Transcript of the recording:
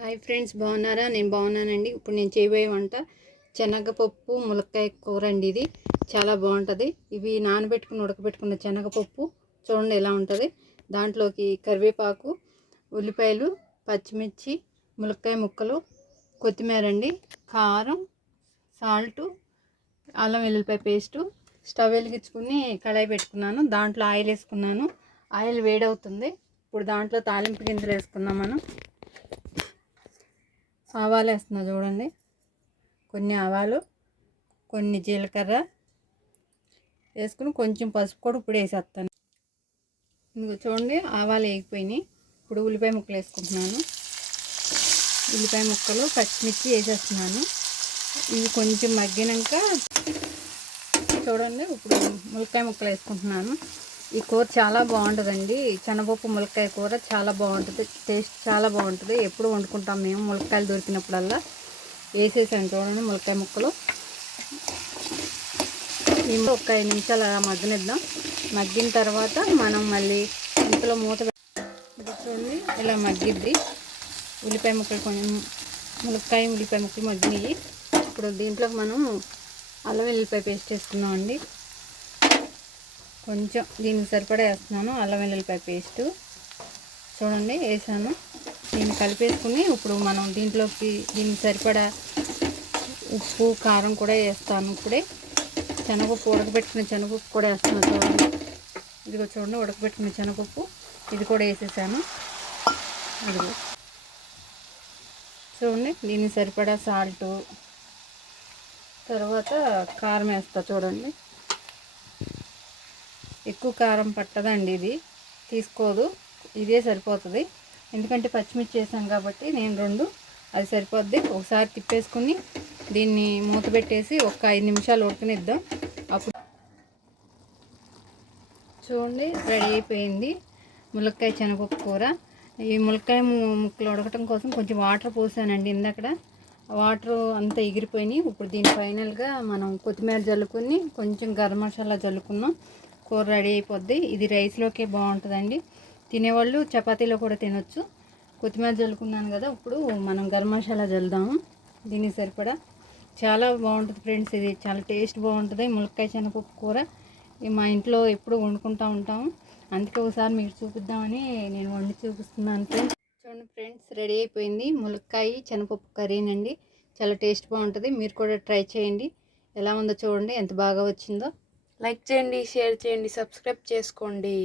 Hi friends, బాగున్నారా? నేను బాగున్నానండి. ఇప్పుడు నేను చేయబోయే వంట శనగపప్పు ములక్కాయ కూర అండి. ఇది చాలా బాగుంటుంది. ఇవి నానబెట్టుకుని ఉడకబెట్టుకున్న శనగపప్పు చూడండి ఎలా ఉంటుంది. దాంట్లోకి కరివేపాకు, ఉల్లిపాయలు, పచ్చిమిర్చి, ములక్కాయ ముక్కలు, కొత్తిమీర అండి, కారం, సాల్టు, అల్లం వెల్లుల్లిపాయ పేస్టు. స్టవ్ వెలిగించుకుని కడాయి పెట్టుకున్నాను. దాంట్లో ఆయిల్ వేసుకున్నాను. ఆయిల్ వేడవుతుంది. ఇప్పుడు దాంట్లో తాలింపు గింజలు వేసుకున్నాం. మనం ఆవాలు వేస్తున్నా చూడండి. కొన్ని ఆవాలు, కొన్ని జీలకర్ర వేసుకుని కొంచెం పసుపు కూడా ఇప్పుడు వేసేస్తాను. ఇందులో చూడండి ఆవాలు వేగిపోయినాయి. ఇప్పుడు ఉల్లిపాయ ముక్కలు వేసుకుంటున్నాను. ఉల్లిపాయ ముక్కలు, పచ్చిమిర్చి వేసేస్తున్నాను. ఇవి కొంచెం మగ్గినాక చూడండి ఇప్పుడు ములక్కాయ ముక్కలు వేసుకుంటున్నాను. ఈ కూర చాలా బాగుంటుందండి. శనగపప్పు ములక్కాయ కూర చాలా బాగుంటుంది. టేస్ట్ చాలా బాగుంటుంది. ఎప్పుడు వండుకుంటాం మేము. ములక్కాయలు దొరికినప్పుడల్లా వేసేసాను చూడండి ములక్కాయ ముక్కలు. మేము ఒక 5 నిమిషాలు అలా మగ్గనిద్దాం. మగ్గిన తర్వాత మనం మళ్ళీ ఇంతలో మూత చూడండి ఇలా మగ్గిద్ది. ఉల్లిపాయ ముక్కలు కొంచెం ఉల్లిపాయ ముక్కలు మగ్గినాయి. ఇప్పుడు దీంట్లోకి మనం అల్లం వెల్లుల్లిపాయ పేస్ట్ వేసుకున్నామండి. కొంచెం దీనికి సరిపడా వేస్తున్నాను అల్లం వెల్లుల్లిపాయ పేస్టు. చూడండి వేసాను. దీన్ని కలిపేసుకుని ఇప్పుడు మనం దీనికి సరిపడా ఉప్పు, కారం కూడా వేస్తాను. ఇప్పుడే శనగపప్పు, ఉడకబెట్టుకున్న శనగపప్పు కూడా వేస్తున్నాను. చూడండి ఇదిగో చూడండి ఉడకబెట్టుకున్న శనగపప్పు ఇది కూడా వేసేసాను. ఇదిగో చూడండి దీనికి సరిపడా సాల్టు, తర్వాత కారం వేస్తా. చూడండి ఎక్కువ కారం పట్టదండి, ఇది తీసుకోదు, ఇదే సరిపోతుంది. ఎందుకంటే పచ్చిమిర్చి వేసాను కాబట్టి నేను 2 అది సరిపోద్ది. ఒకసారి తిప్పేసుకుని దీన్ని మూత పెట్టేసి ఒక 5 నిమిషాలు ఉడకనిద్దాం. అప్పుడు చూడండి రెడీ అయిపోయింది ములక్కాయ శనగపప్పు కూర. ఈ ములక్కాయ ముక్కలు ఉడకటం కోసం కొంచెం వాటర్ పోసానండి. ఇందక్కడ వాటర్ అంతా ఎగిరిపోయినాయి. ఇప్పుడు దీని ఫైనల్గా మనం కొత్తిమీర జల్లుకొని కొంచెం గరం మసాలా జల్లుకున్నాం. కూర రెడీ అయిపోద్ది. ఇది రైస్లోకే బాగుంటుందండి. తినేవాళ్ళు చపాతీలో కూడా తినొచ్చు. కొత్తిమీర జల్లుకున్నాను కదా, ఇప్పుడు మనం గరం మసాలా జల్లుదాము. దీనికి సరిపడా చాలా బాగుంటుంది ఫ్రెండ్స్. ఇది చాలా టేస్ట్ బాగుంటుంది. ములక్కాయ శనగపప్పు కూర మా ఇంట్లో ఎప్పుడు వండుకుంటూ ఉంటాము. అందుకే ఒకసారి మీకు చూపిద్దామని నేను వండి చూపిస్తున్నాను ఫ్రెండ్స్. చూడండి ఫ్రెండ్స్ రెడీ అయిపోయింది ములక్కాయ శనగపప్పు కర్రీనండి. చాలా టేస్ట్ బాగుంటుంది. మీరు కూడా ట్రై చేయండి. ఎలా ఉందో చూడండి ఎంత బాగా వచ్చిందో. లైక్ చేయండి, షేర్ చేయండి, సబ్స్క్రైబ్ చేసుకోండి.